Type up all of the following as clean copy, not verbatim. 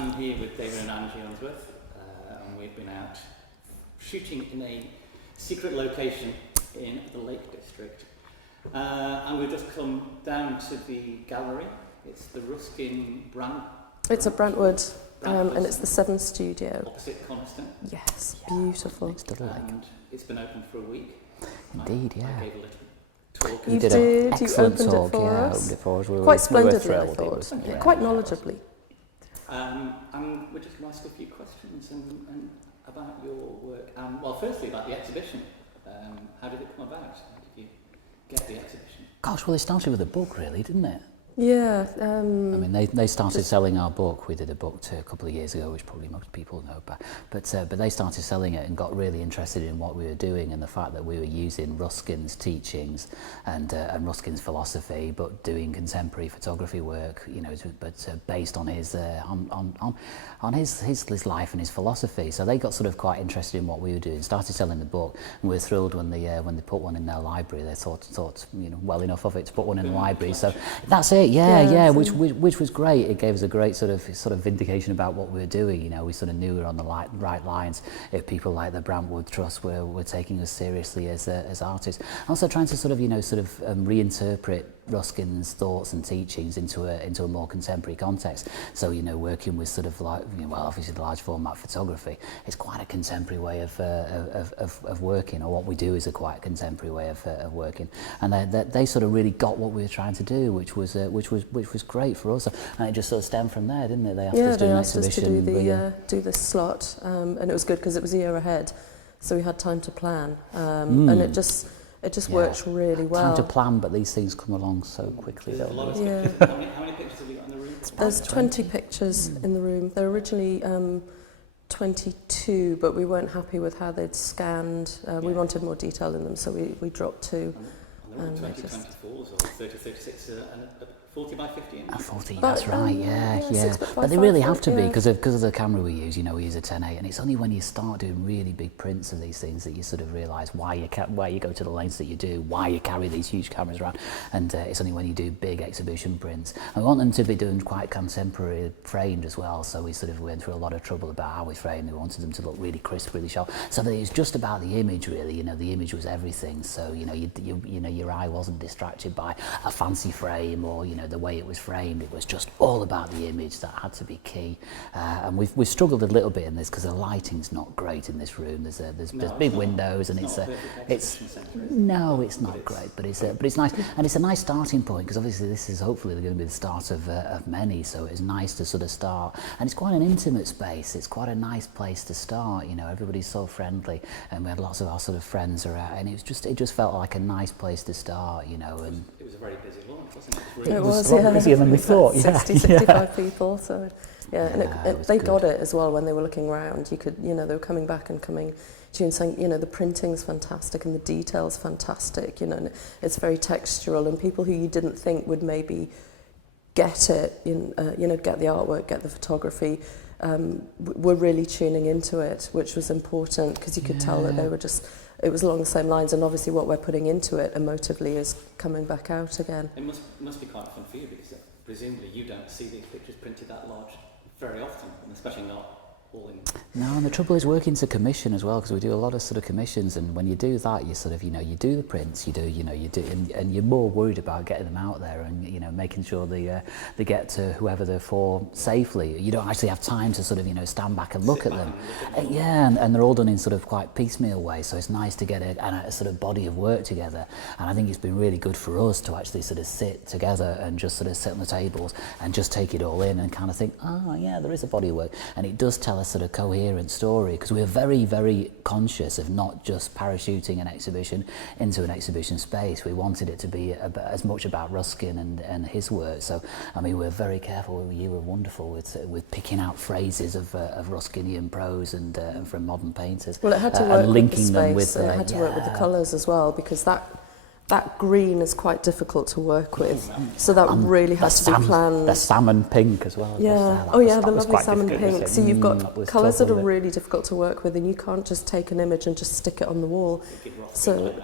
I'm here with David and Angie Unsworth, and we've been out shooting in a secret location in the Lake District. And we've just come down to the gallery. It's the Ruskin Brand. It's a Brentwood, and it's the 7 studio. Opposite Coniston. Yes, beautiful. Next to the lake. And it's been open for a week. Indeed, yeah. I gave a little talk. You did did, an excellent you opened talk, it for yeah, us. opened it for us. Quite splendidly, I thrilled. thought. Quite knowledgeably. And we're just going to ask a few questions and about your work. Well, firstly, about the exhibition. How did it come about? How did you get the exhibition? Gosh, well, it started with a book, really, didn't it? Yeah. I mean, they started selling our book. We did a book a couple of years ago, which probably most people know about. But they started selling it and got really interested in what we were doing and the fact that we were using Ruskin's teachings and Ruskin's philosophy, but doing contemporary photography work. You know, but based on his his life and his philosophy. So they got sort of quite interested in what we were doing. Started selling the book, and we were thrilled when they put one in their library. They thought well enough of it to put one in the library. So that's it. Yeah, which was great. It gave us a great sort of vindication about what we were doing. You know, we sort of knew we were on the right lines. If people like the Brentwood Trust were taking us seriously as artists, also trying to reinterpret Ruskin's thoughts and teachings into a more contemporary context. So working with sort of like obviously the large format photography, it's quite a contemporary way of working, or what we do is a quite contemporary way of working. And they sort of really got what we were trying to do, which was great for us. And it just sort of stemmed from there, didn't it? They asked us to do this slot, and it was good because it was a year ahead, so we had time to plan, and it just works really well. Time to plan, but these things come along so quickly. There's a lot of yeah. How many pictures have you got in the room? There's 20 pictures in the room. They're originally 22, but we weren't happy with how they'd scanned. We wanted more detail in them, so we dropped 2. And there are 20, 24s or 30, 36 and a 40 by 50. 40, that's right, yeah. 6 by But they really 5 have to be, yeah. because of the camera we use. We use a 10-8, and it's only when you start doing really big prints of these things that you sort of realise why you go to the lengths that you do, why you carry these huge cameras around, and it's only when you do big exhibition prints. And we want them to be doing quite contemporary framed as well, so we sort of went through a lot of trouble about how we framed. We wanted them to look really crisp, really sharp, so that it was just about the image, really. The image was everything, so your eye wasn't distracted by a fancy frame or the way it was framed. It was just all about the image. That had to be key. And we've struggled a little bit in this because the lighting's not great in this room. There's big windows, and it's not great, but it's nice, and it's a nice starting point, because obviously this is hopefully going to be the start of many. So it's nice to sort of start, and it's quite an intimate space. It's quite a nice place to start. Everybody's so friendly, and we had lots of our sort of friends around, and it just felt like a nice place to start. And it was a very busy launch, wasn't it? It was, a lot busier than we thought. 65 people, so and they good. got it as well when they were looking around. You could, they were coming back and coming to you and saying, the printing's fantastic and the detail's fantastic, and it's very textural, and people who you didn't think would maybe get it, get the artwork, get the photography, were really tuning into it, which was important, because you could tell that they were just. It was along the same lines, and obviously what we're putting into it emotively is coming back out again. It must be quite fun for you, because presumably you don't see these pictures printed that large very often, and especially not all in. No, and the trouble is working to commission as well, because we do a lot of sort of commissions, and when you do that, you sort of you do the prints, you do, and you're more worried about getting them out there and making sure they get to whoever they're for safely. You don't actually have time to sort of stand back and look at them. And they're all done in sort of quite piecemeal way, so it's nice to get a sort of body of work together. And I think it's been really good for us to actually sort of sit together and just sort of sit on the tables and just take it all in and kind of think, there is a body of work, and it does tell a sort of coherent story, because we're very, very conscious of not just parachuting an exhibition into an exhibition space. We wanted it to be as much about Ruskin and his work. So I mean, we're very careful. You were wonderful with picking out phrases of Ruskinian prose and from modern painters. Well, it had to work and linking with the space, them with and it had to work with the colours as well, because that green is quite difficult to work with, so that really has to be planned. The salmon pink as well. Yeah, the lovely salmon pink. So you've got colours that are really difficult to work with, and you can't just take an image and just stick it on the wall. So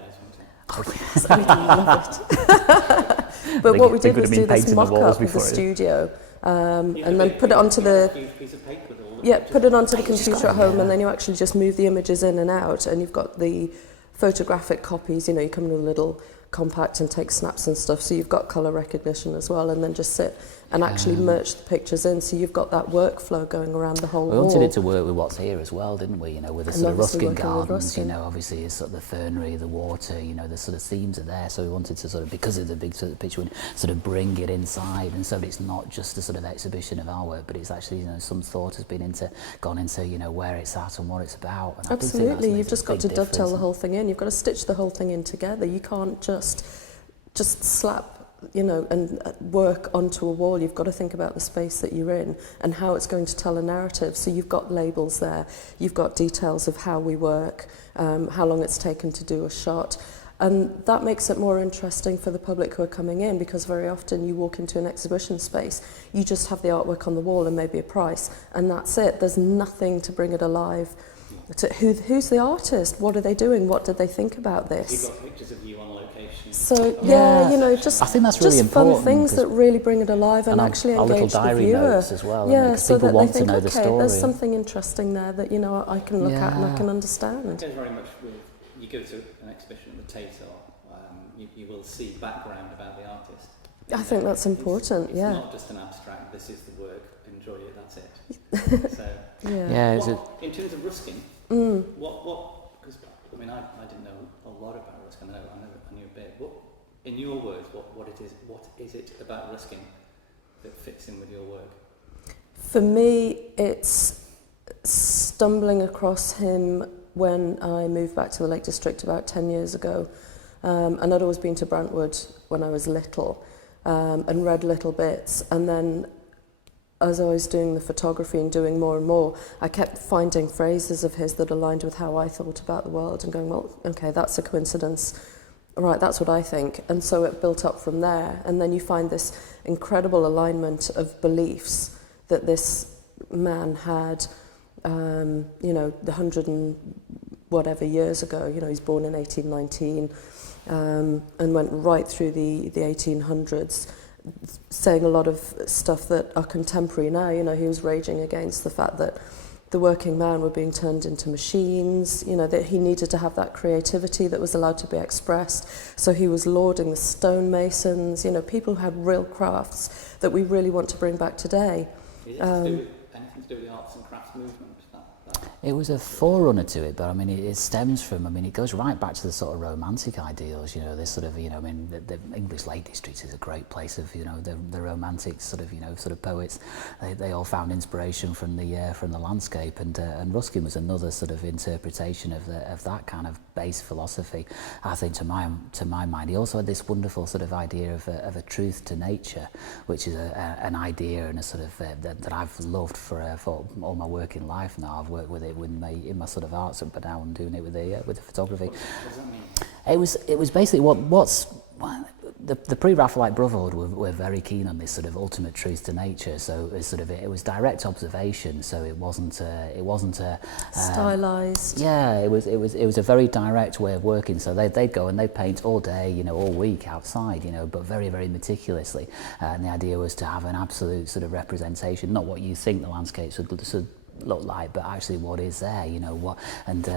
Oh yes, I love it. But what we did was do this mock-up of the studio, and then put it onto the put it onto the computer at home, and then you actually just move the images in and out, and you've got the photographic copies. You know, you come in a little compact and take snaps and stuff, so you've got colour recognition as well, and then just sit and actually merge the pictures in, so you've got that workflow going around the whole wall. We wanted it to work with what's here as well, didn't we? You know, with the sort of Ruskin gardens, you know, obviously it's sort of the fernery, the water, you know, the sort of themes are there, so we wanted to sort of, because of the big sort of picture, we sort of bring it inside, and so it's not just a sort of exhibition of our work, but it's actually, you know, some thought has been gone into, you know, where it's at and what it's about. And absolutely, you've just got to dovetail the whole thing in. You've got to stitch the whole thing in together. You can't just slap, you know, and work onto a wall. You've got to think about the space that you're in and how it's going to tell a narrative. So you've got labels there, you've got details of how we work, how long it's taken to do a shot, and that makes it more interesting for the public who are coming in, because very often you walk into an exhibition space, you just have the artwork on the wall and maybe a price, and that's it. There's nothing to bring it alive. To who's the artist? What are they doing? What did they think about this? You've got pictures of you on location. So yeah, you know, just I think that's really just important, fun things that really bring it alive and actually engage the viewer. Notes as well, yeah, so that want they think, to know the okay, story. there's something interesting there that, you know, I can look at and I can understand. It goes very much with, you go to an exhibition at the Tate, or you will see background about the artist. I think that's important. It's yeah. not just an abstract. This is the work. Enjoy it. That's it. So in terms of Ruskin. What? Because I mean, I didn't know a lot about Ruskin. I knew a bit. What, in your words, what is it about Ruskin that fits in with your work? For me, it's stumbling across him when I moved back to the Lake District about 10 years ago, and I'd always been to Brantwood when I was little, and read little bits, and then as I was doing the photography and doing more and more, I kept finding phrases of his that aligned with how I thought about the world and going, well, okay, that's a coincidence. Right, that's what I think. And so it built up from there. And then you find this incredible alignment of beliefs that this man had, you know, the 100 and whatever years ago. You know, he's born in 1819 and went right through the 1800s, saying a lot of stuff that are contemporary now. You know, he was raging against the fact that the working man were being turned into machines, you know, that he needed to have that creativity that was allowed to be expressed. So he was lauding the stonemasons, you know, people who had real crafts that we really want to bring back today. Is it anything to do with the arts and crafts movement? It was a forerunner to it, but I mean, it stems from, I mean, it goes right back to the sort of romantic ideals, you know, this sort of, you know, I mean, the English Lake District is a great place of, you know, the romantic sort of, you know, sort of poets. They all found inspiration from the landscape, and Ruskin was another sort of interpretation of that kind of base philosophy. I think to my mind, he also had this wonderful sort of idea of a truth to nature, which is an idea and a sort of that I've loved for all my working life now. I've worked with it in my sort of arts, but now I'm doing it with the photography. What does that mean? It was basically what's the pre-Raphaelite Brotherhood were very keen on this sort of ultimate truth to nature. So it was direct observation. So it wasn't stylized. Yeah, it was a very direct way of working. So they'd go and they'd paint all day, you know, all week outside, you know, but very, very meticulously. And the idea was to have an absolute sort of representation, not what you think the landscapes would look like, but actually what is there, you know, what, and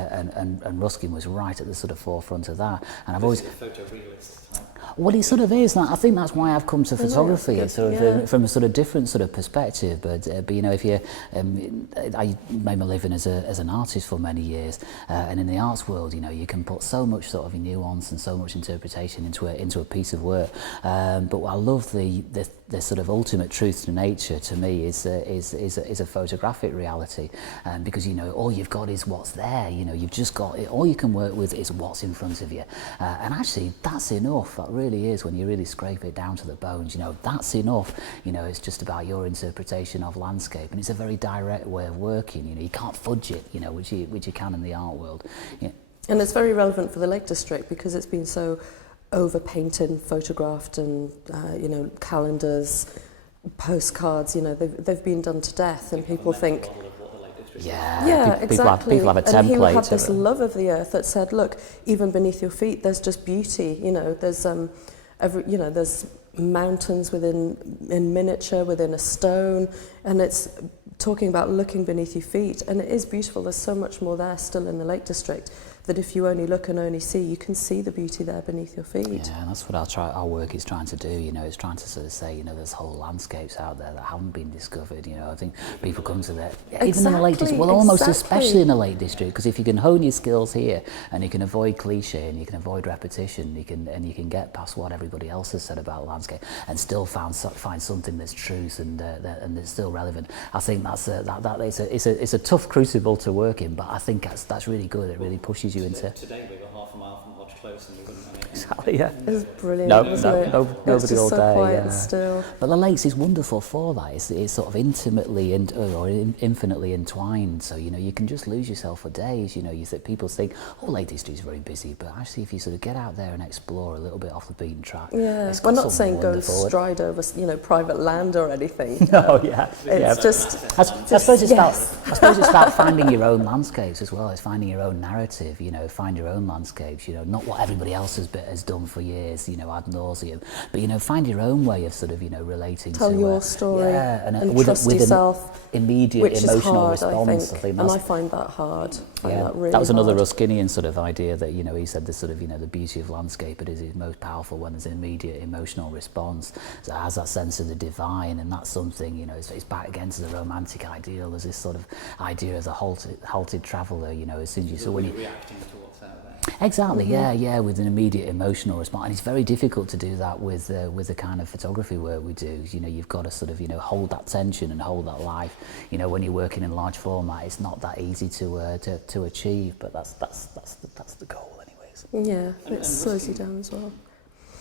Ruskin was right at the sort of forefront of that. And I've always photorealist type. Well, he sort of is. I think that's why I've come to photography. It's sort of from a sort of different sort of perspective. But you know, if you, I made my living as an artist for many years, and in the arts world, you know, you can put so much sort of nuance and so much interpretation into a piece of work. But I love the sort of ultimate truth to nature. To me, is a photographic reality, because you know all you've got is what's there. You know, you've just got it. All you can work with is what's in front of you, and actually that's enough. That really is, when you really scrape it down to the bones, you know, that's enough. You know, it's just about your interpretation of landscape, and it's a very direct way of working. You know, you can't fudge it, you know, which you can in the art world. Yeah. And it's very relevant for the Lake District because it's been so over-painted and photographed, and you know, calendars, postcards, you know, they've been done to death, and people think, Yeah, exactly. People have a template. And he had this love of the earth that said, look, even beneath your feet, there's just beauty. You know, there's there's mountains in miniature within a stone, and it's talking about looking beneath your feet, and it is beautiful. There's so much more there still in the Lake District, that if you only look and only see, you can see the beauty there beneath your feet. Yeah, and that's what our work is trying to do. You know, it's trying to sort of say, you know, there's whole landscapes out there that haven't been discovered. You know, I think people come to that, even in the Lake District, well, almost especially in the Lake District, because if you can hone your skills here, and you can avoid cliche, and you can avoid repetition, you can get past what everybody else has said about landscape, and still find something that's truth and that's still relevant. I think it's a tough crucible to work in, but I think that's really good. It really pushes you into. Today we were half a mile from Hodge Close and we wouldn't have it. Exactly, yeah. It was brilliant, wasn't it? Nobody it's just all so day. quiet and still. But the lakes is wonderful for that. It's sort of intimately infinitely entwined. So you know you can just lose yourself for days. You know, people think, oh, Lake District is very busy, but actually, if you sort of get out there and explore a little bit off the beaten track, we're not saying go and stride over, private land or anything. No, yeah. It's just. I suppose it's about finding your own landscapes as well. It's finding your own narrative. You know, find your own landscapes. You know, not what everybody else has done for years. You know, ad nauseum. But you know, find your own way of sort of relating. Tell your story. Yeah, and with trust yourself. An immediate which emotional is hard, response. I think, and I find that hard. That was another Ruskinian sort of idea that he said the sort of the beauty of landscape it is most powerful when there's an immediate emotional response. So it has that sense of the divine, and that's something it's back against the romantic ideal. There's this sort of idea of the halted traveller. As soon as when you reacting to what's out there. Exactly, with an immediate emotional response, and it's very difficult to do that with the kind of photography work we do. You've got to sort of hold that tension and hold that life. When you're working in large format, it's not that easy to achieve, but that's the goal, anyways. Yeah, it slows you down as well.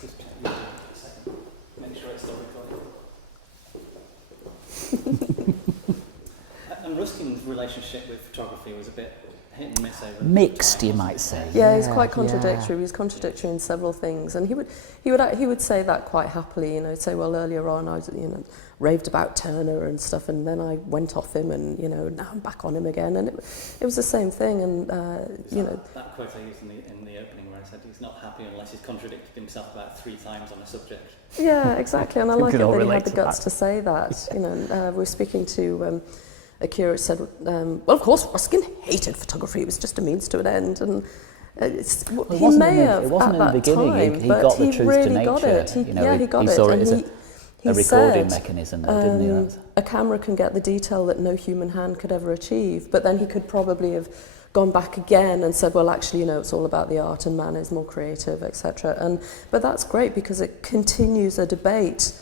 Just check your second. Make sure it's still recording. And Ruskin's relationship with photography was a bit hit and miss over mixed, you might say. Yeah, he's quite contradictory. He was contradictory in several things, and he would say that quite happily. He'd say, well, earlier on I was, raved about Turner and stuff, and then I went off him, and now I'm back on him again, and it was the same thing. And that quote I used in the opening where I said he's not happy unless he's contradicted himself about 3 times on a subject. Yeah, exactly, and I like it that he had the guts to say that. We were speaking to. A curate said, well, of course, Ruskin hated photography. It was just a means to an end. And he may have it wasn't at that in the beginning. time, He but got the he truth really to nature. got it. He got it. Saw it and as he a recording said, mechanism, didn't he? A camera can get the detail that no human hand could ever achieve. But then he could probably have gone back again and said, well, actually, it's all about the art and man is more creative, etc. But that's great because it continues a debate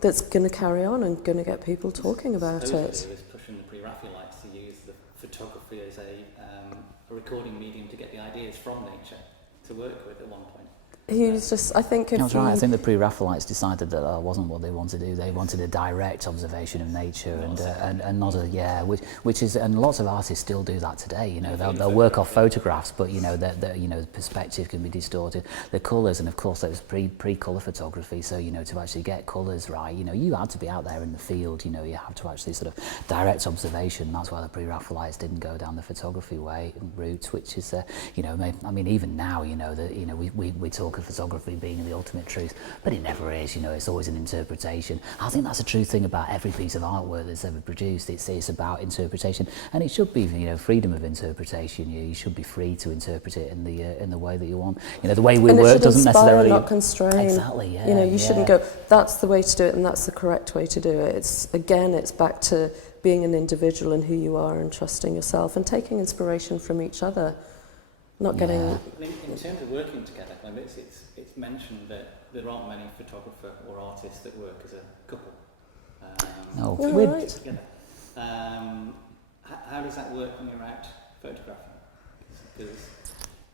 that's going to carry on and going to get people talking about it. He was pushing the PreRaphaelites to use the photography as a recording medium to get the ideas from nature to work with at one point. He was just, I think... That's right. I think the PreRaphaelites decided that wasn't what they wanted to do. They wanted a direct observation of nature and not a, which is, and lots of artists still do that today. They'll work off photographs, but the perspective can be distorted. The colours, and of course there was pre-colour photography. So to actually get colours right, you had to be out there in the field. You have to actually sort of direct observation. That's why the PreRaphaelites didn't go down the photography route, which is, even now, we talk of photography being the ultimate truth, but it never is. It's always an interpretation. I think that's a true thing about every piece of artwork that's ever produced. It's about interpretation, and it should be freedom of interpretation. You should be free to interpret it in the way that you want. The way we work doesn't necessarily not constrain. Exactly. Yeah. You shouldn't go, that's the way to do it and that's the correct way to do it. It's back to being an individual and who you are and trusting yourself and taking inspiration from each other. Not getting... In terms of working together, it's mentioned that there aren't many photographer or artists that work as a couple. No, right. Together. How does that work when you're out photographing? Because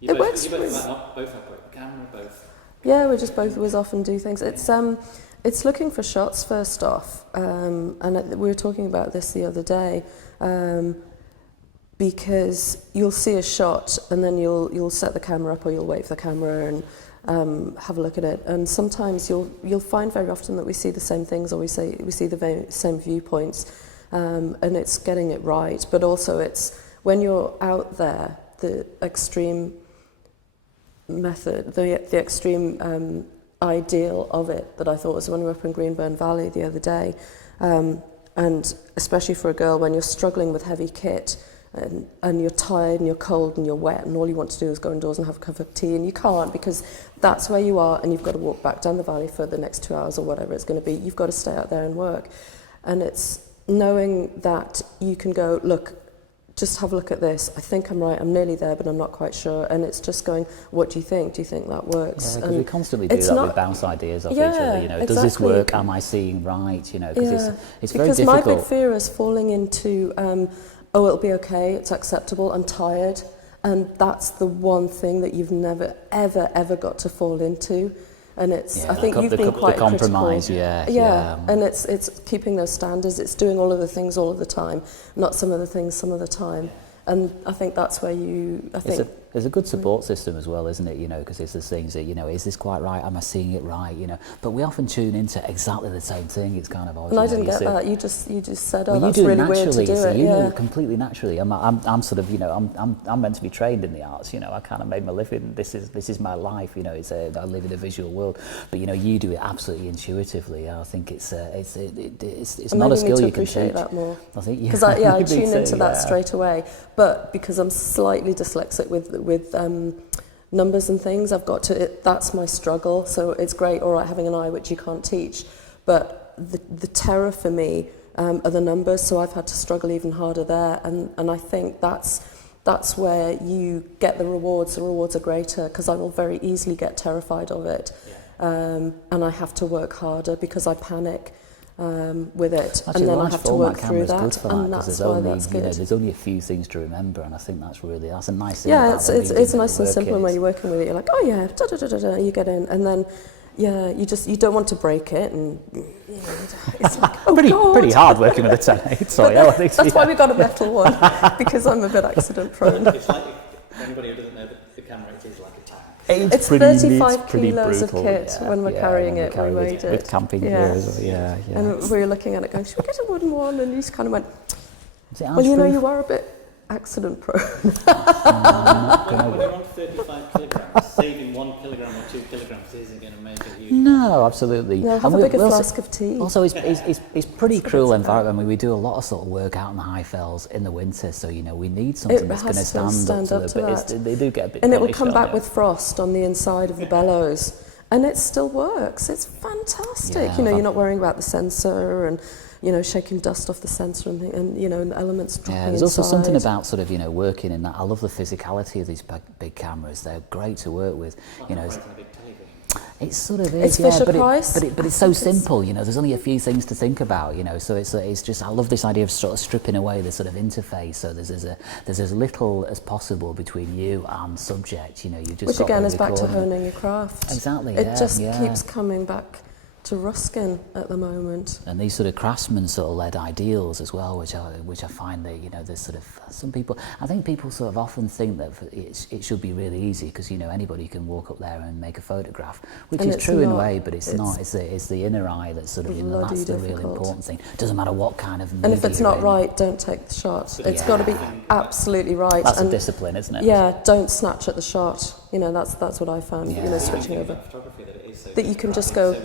you both operate the camera, both. Yeah, we just both always often do things. It's looking for shots first off, and we were talking about this the other day. Because you'll see a shot and then you'll set the camera up or you'll wait for the camera and have a look at it. And sometimes you'll find very often that we see the same things or we see the same viewpoints. and it's getting it right, but also it's when you're out there, the extreme method, the extreme ideal of it that I thought was when we were up in Greenburn Valley the other day, and especially for a girl when you're struggling with heavy kit and you're tired and you're cold and you're wet and all you want to do is go indoors and have a cup of tea, and you can't because that's where you are and you've got to walk back down the valley for the next 2 hours or whatever it's going to be. You've got to stay out there and work. And it's knowing that you can go, look, just have a look at this. I think I'm right. I'm nearly there, but I'm not quite sure. And it's just going, what do you think? Do you think that works? Yeah, because we constantly do that with bounce ideas off each other. You know, does this work? Am I seeing right? You know, because it's very difficult. Because my big fear is falling into, oh, it'll be okay. It's acceptable. I'm tired. And that's the one thing that you've never, ever, ever got to fall into. And it's, I think you've been quite critical. The compromise, and it's keeping those standards. It's doing all of the things all of the time, not some of the things some of the time. And I think that's where there's a good support system as well, isn't it? You know, because it's the things that, you know, is this quite right? Am I seeing it right? You know, but we often tune into exactly the same thing. It's kind of odd. And I didn't get that. You just said, oh, that's really weird to do it. You do it completely naturally. I'm sort of, you know, I'm meant to be trained in the arts. You know, I kind of made my living. This is my life. You know, I live in a visual world. But you know, you do it absolutely intuitively. I think it's not a skill you can teach. I appreciate that more. I think because I tune into that straight away. But because I'm slightly dyslexic with numbers and things, I've got to. That's my struggle. So it's great, all right, having an eye which you can't teach. But the terror for me are the numbers. So I've had to struggle even harder there. And I think that's where you get the rewards. The rewards are greater because I will very easily get terrified of it, and I have to work harder because I panic. With it, actually, and then I have to work through that, and that's why that's good. You know, there's only a few things to remember, and I think that's a nice thing. Yeah, it's nice and simple. And when you're working with it, you're like, oh yeah, da da da da da. You get in, and then you don't want to break it, and you know, it's like pretty hard working with a 10-8. Sorry, that's why we got a metal one because I'm a bit accident prone. It's like anybody who doesn't know that the camera is like a tank. It's 35 kilos of kit when we're carrying it. We made it with camping gear. And we were looking at it, going, "Should we get a wooden one?" And you just kind of went, "Well, you know, you are a bit accident prone." When you're on 35 kilograms, saving 1 kilogram or 2 kilograms isn't going to make a huge. No, absolutely. No, have a bigger flask of tea. Also, it's pretty cruel environment. I mean, we do a lot of sort of work out in the high fells in the winter, so you know we need something that's going to stand up to that. They do get a bit. And it will come back with frost on the inside of the bellows, and it still works. It's fantastic. Yeah, you know, you're not worrying about the sensor and, you know, shaking dust off the sensor and you know, and the elements dropping inside. There's also something about sort of, you know, working in that. I love the physicality of these big cameras. They're great to work with. You know, it sort of is, but it's so simple. You know, there's only a few things to think about. You know, so it's just, I love this idea of sort of stripping away the sort of interface. So there's as little as possible between you and subject. You know, you just which again is back to honing your craft. Exactly. It just keeps coming back to Ruskin at the moment. And these sort of craftsman sort of led ideals as well, which I find that, you know, there's sort of some people, I think people sort of often think that it should be really easy because, you know, anybody can walk up there and make a photograph, which is true in a way, but it's not. It's the inner eye that's sort of, you know, that's the real important thing. Doesn't matter what kind of movie. And if it's not right, don't take the shot. It's got to be absolutely right. That's a discipline, isn't it? Yeah, don't snatch at the shot. You know, that's what I found. You know, switching over. That you can just go.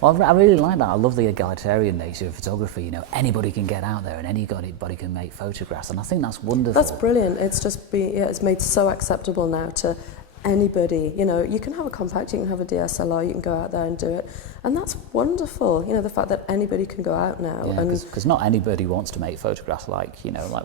Well, I really like that. I love the egalitarian nature of photography. You know, anybody can get out there and anybody can make photographs, and I think that's wonderful. That's brilliant. It's just it's made so acceptable now to anybody. You know, you can have a compact, you can have a DSLR, you can go out there and do it, and that's wonderful. You know, the fact that anybody can go out now. Yeah, because not anybody wants to make photographs like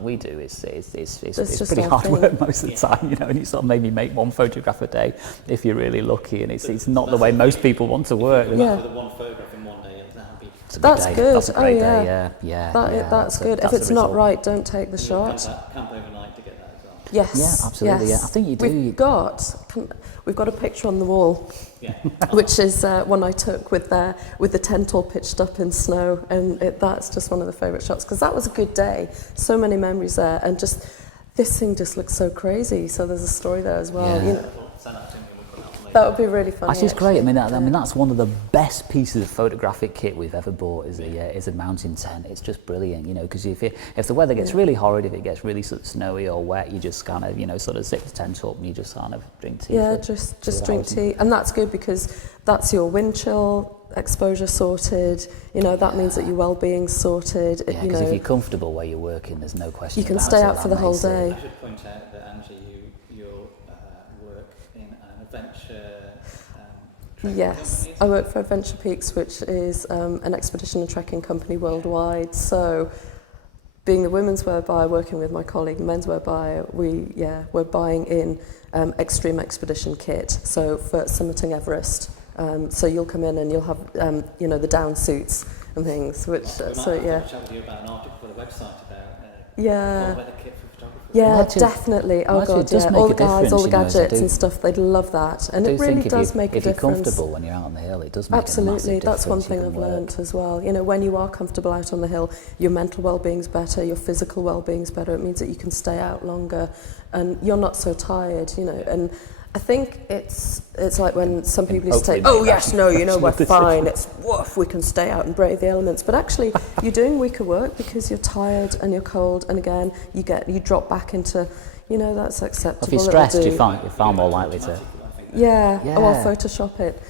we do. It's pretty hard work most of the time. You know, and you sort of maybe make one photograph a day if you're really lucky, and it's not the way most people want to work. Yeah. With one photograph in one day, that'll be. That's good. That's a great day. Yeah. That's good. If it's not right, don't take the shot. Camp overnight to get that as well. Yes. Yeah, absolutely. Yes. Yeah, I think you do. We've got a picture on the wall, which is one I took with the tent all pitched up in snow, and that's just one of the favourite shots because that was a good day. So many memories there, and just this thing just looks so crazy. So there's a story there as well. Yeah. You know. That would be really funny. Actually, it's great. I mean, that's one of the best pieces of photographic kit we've ever bought. Is a mountain tent. It's just brilliant, you know, because if the weather gets really horrid, if it gets really sort of snowy or wet, you just kind of, you know, sort of zip the tent up and you just kind of drink tea. Yeah, just drink tea, and that's good because that's your wind chill exposure sorted. You know, that means that your well-being's sorted. Yeah, because if you're comfortable where you're working, there's no question. You can stay out for the whole day. I should point out that Angie, you work in an adventure. Yes, I work for Adventure Peaks, which is an expedition and trekking company worldwide. So, being the women's wear buyer, working with my colleague, men's wear buyer, we're buying in extreme expedition kit. So for summiting Everest, so you'll come in and you'll have you know, the down suits and things. Which We might have to chat with you about an article for the website about weather kit for photographers. Yeah, Well, definitely. Oh actually, God, it does yeah. make All a the guys, all the difference, you know, gadgets and stuff, they'd love that. And it really does make a difference. If you're comfortable when you're out on the hill, it does make a massive Absolutely, difference. that's one You thing can I've work. learnt as well. You know, when you are comfortable out on the hill, your mental well-being's better, your physical well-being's better. It means that you can stay out longer and you're not so tired, you know. And I think it's like when some people used to say, oh yes, no, you know, we're fine, it's woof, we can stay out and brave the elements. But actually, you're doing weaker work because you're tired and you're cold, and again, you drop back into, you know, that's acceptable. If you're stressed, you're far more likely to. Yeah. Yeah. Oh, I'll Photoshop it.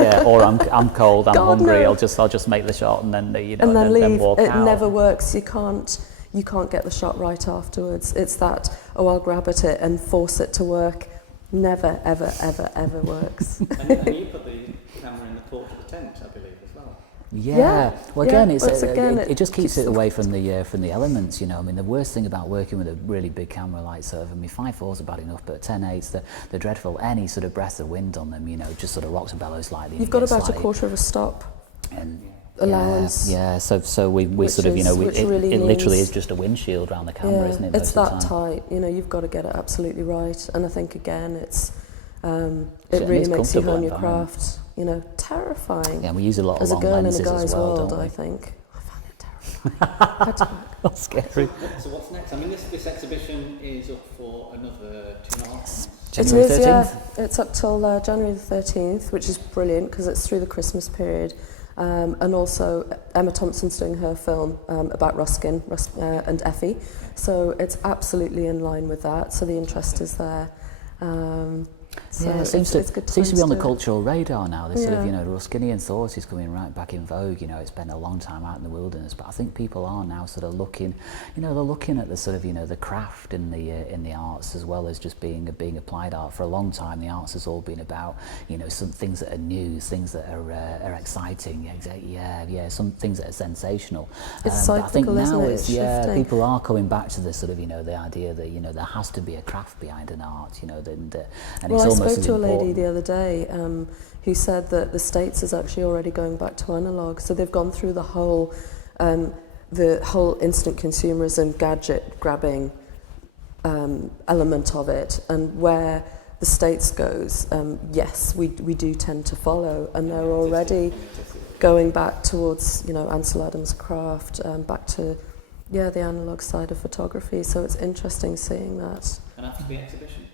Yeah, or I'm cold, I'm God, hungry. no. I'll just make the shot and then you know And then leave. then walk It out. never works. You can't get the shot right afterwards. It's that, oh, I'll grab at it and force it to work. Never, ever, ever, ever works. And you put the camera in the port of the tent, I believe, as well. Yeah. Well, again, Yeah, it just keeps it away from the elements. You know, I mean, the worst thing about working with a really big camera like sort of, I mean, 5.4s are bad enough, but 10.8s, they're dreadful. Any sort of breath of wind on them, you know, just sort of rocks and bellows slightly. You've got about a quarter of a stop and allowance. Yeah. So we sort of, you know, it literally is just a windshield around the camera, isn't it? It's most of that the time. tight. You know, you've got to get it absolutely right. And I think again, it And really it's makes you comfortable hone your environment. craft. You know, terrifying. Yeah, we use a lot of As a long girl in a lenses guy's as well, world, don't we? I think. I find it terrifying. That's scary. So what's next? I mean, this exhibition is up for another 2.5 months. January It is, 13th? yeah. It's up till January the 13th, which is brilliant because it's through the Christmas period. And also Emma Thompson's doing her film about Ruskin and Effie. So it's absolutely in line with that. So the interest is there. So Yeah, it seems good to be on the do it. cultural radar now. This sort of, Yeah. you know, Ruskinian thought is coming right back in vogue. You know, it's been a long time out in the wilderness, but I think people are now sort of looking, you know, they're looking at the sort of, you know, the craft in the arts as well as just being applied art. For a long time, the arts has all been about, you know, some things that are new, things that are exciting. Some things that are sensational. It's But I think cyclical, now isn't it? it's It's shifting. people are coming back to this sort of, you know, the idea that, you know, there has to be a craft behind an art, you know, and Well, I it's almost spoke as to a lady important. the other day who said that the States is actually already going back to analog. So they've gone through the whole instant consumerism, gadget grabbing element of it, and where the States goes, yes, we do tend to follow, and they're already going back towards, you know, Ansel Adams' craft, back to, the analog side of photography. So it's interesting seeing that. And after the exhibition,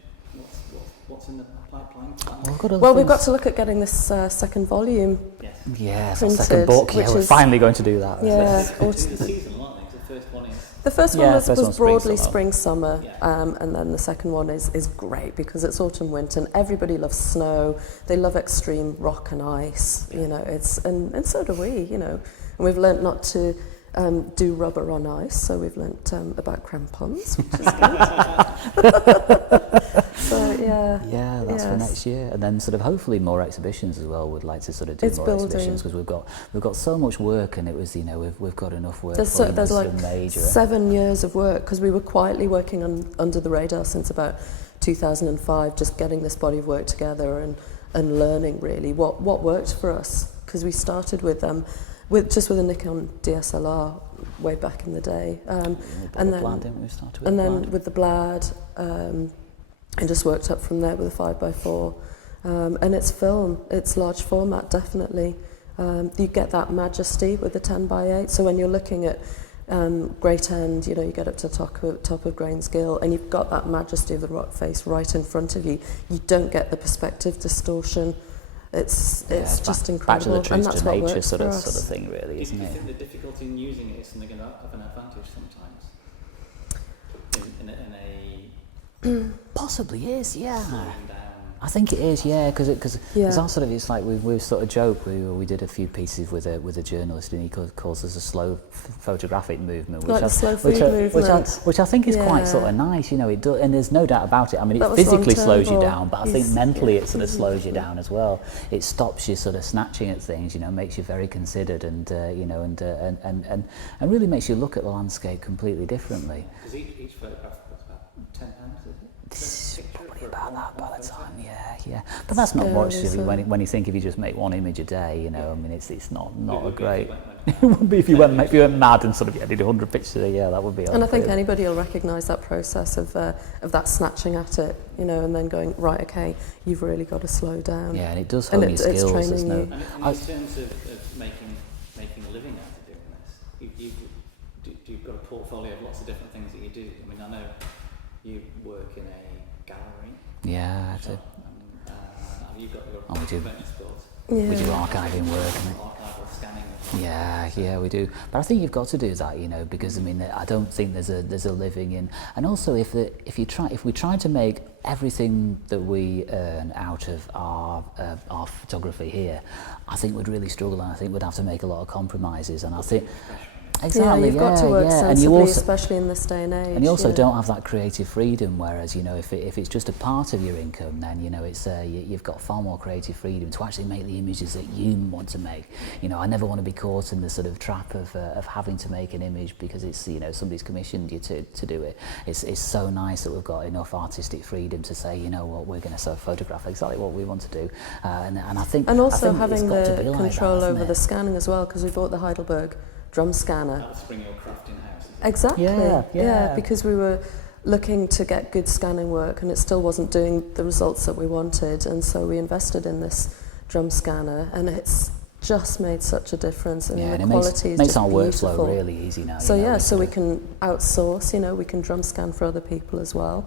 what's in the pipeline? Well, we've got to look at getting this second volume. Yes. Yes, printed, a second book. Yeah, which we're is- finally going to do that. Yeah. It's the season, aren't they? 'Cause the first one is... The first one Yeah, was first one's broadly spring, spring-summer, Yeah. and then the second one is great because it's autumn-winter and everybody loves snow. They love extreme rock and ice, you know, and so do we, you know. And we've learnt not to do rubber on ice, so we've learnt about crampons, which is good. So, Yeah, that's for Yes. next year, and then sort of hopefully more exhibitions as well. We'd like to sort of do It's more building. exhibitions because we've got so much work, and it was, you know, we've got enough work. There's for, you know, there's sort like of major. 7 years of work because we were quietly working under the radar since about 2005, just getting this body of work together and learning really what worked for us, because we started with a Nikon DSLR way back in the day, and then with the Blad, and just worked up from there with a 5x4, and it's film, it's large format, definitely. You get that majesty with the 10x8. So when you're looking at great end, you know, you get up to the top of Grain's Gill, and you've got that majesty of the rock face right in front of you. You don't get the perspective distortion. It's just incredible. Back to the truth to nature sort of us. thing, really, isn't Do you it? think the difficulty in using it is something of an advantage sometimes? In a Possibly is, yeah. slowing down. I think it is, yeah, because Yeah. our sort of, it's like we sort of joke. We did a few pieces with a journalist, and he calls us a slow photographic movement, Like the slow food movement. which I think is quite Yeah. sort of nice. You know, it does, and there's no doubt about it. I mean, That it was physically Ron slows you Turnbull. down, but I think He's- mentally yeah. it sort of slows you down as well. It stops you sort of snatching at things. You know, makes you very considered, and you know, and really makes you look at the landscape completely differently. Because each photograph was about £10, is it? Probably about that by the time, yeah. But that's not Yeah, much it is, when you think if you just make one image a day, you know. I mean, it's not a would be great. if It would be if you went mad and sort of did 100 pictures a day. Yeah, that would be. And I think unreal. anybody will recognise that process of that snatching at it, you know, and then going, right, okay, you've really got to slow down. Yeah, and it does And hone your it's skills. training There's no. you. And in terms of making a living out of doing this, you've got a portfolio of lots of different things that you do. I mean, I know you work in a gallery. Yeah, Shop, you've got your Oh, we do. furniture skills, Yeah. we do archiving work. And archival scanning. yeah, we do. But I think you've got to do that, you know, because I mean, I don't think there's a living in. And also, if we try to make everything that we earn out of our photography here, I think we'd really struggle, and I think we'd have to make a lot of compromises. And I think. Exactly, yeah, you've got to work and sensibly, you also, especially in this day and age. and you also yeah. don't have that creative freedom, whereas, you know, if it's just a part of your income, then, you know, it's you've got far more creative freedom to actually make the images that you want to make. You know, I never want to be caught in the sort of trap of having to make an image because it's, you know, somebody's commissioned you to do it. It's so nice that we've got enough artistic freedom to say, you know what, we're going to photograph exactly what we want to do, and I think And also I think having it's got to be the like control that, hasn't over it? the scanning as well, because we bought the Heidelberg drum scanner. That'll spring your craft in-house. Isn't it? Exactly. Yeah. Because we were looking to get good scanning work, and it still wasn't doing the results that we wanted, and so we invested in this drum scanner, and it's just made such a difference. I mean, Yeah, the and it quality makes is our just workflow beautiful. really easy now. So you know, yeah, we so sort we of- can outsource. You know, we can drum scan for other people as well,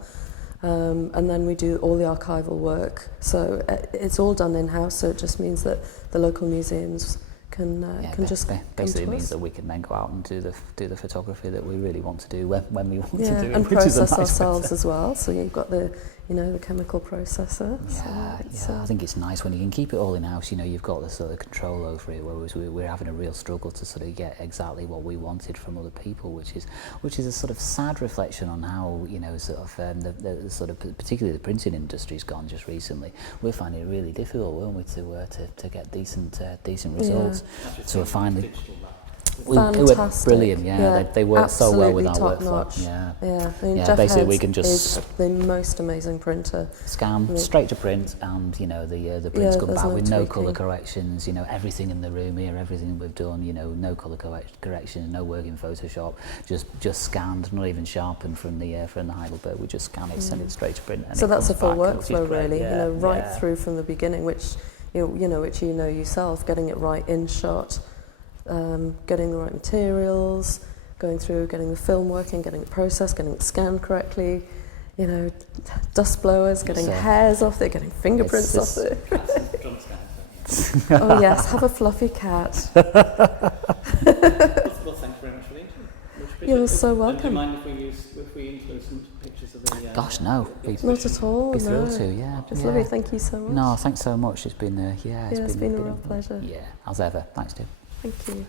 and then we do all the archival work. So it's all done in house. So it just means that the local museums can just come basically to means us. that we can then go out and do the photography that we really want to do when we want to Yeah, do it, and which is a process nice ourselves process. as well. So you've got the chemical processor. Yeah, so it's, I think it's nice when you can keep it all in house. You know, you've got the sort of control over it. Whereas we're having a real struggle to sort of get exactly what we wanted from other people, which is a sort of sad reflection on how, you know, sort of the sort of particularly the printing industry's gone just recently. We're finding it really difficult, weren't we, to get decent results. So we're finally. Digital back. It was fantastic. brilliant, yeah. They work so well with our Absolutely workflow. top-notch. Yeah. I mean, Yeah, Jeff basically we Heads can just is the most amazing printer. Scan Yeah. straight to print, and you know the prints come there's back no with no tweaking. colour corrections. You know, everything in the room here, everything we've done. You know, no colour correction, no work in Photoshop. Just scanned, not even sharpened from the Heidelberg. We just scan it, send it straight to print. And So it that's a comes full back, which is workflow, great. really. Yeah, Right yeah. through from the beginning, which which you know yourself, getting it right in shot, getting the right materials, going through, getting the film working, getting it processed, getting it scanned correctly. You know, dust blowers, getting hairs off it, getting fingerprints off it. Drum scanners, don't you? Oh yes, have a fluffy cat. Well, thanks very much for the interview. Much appreciated. You're so And do welcome. you mind if we include some pictures of the... Gosh, no. Not at all. Be No. thrilled to, yeah. It's yeah. lovely. Thank you so much. No, thanks so much. It's been it's been a real pleasure. Yeah, as ever. Thanks, Steve. Thank you.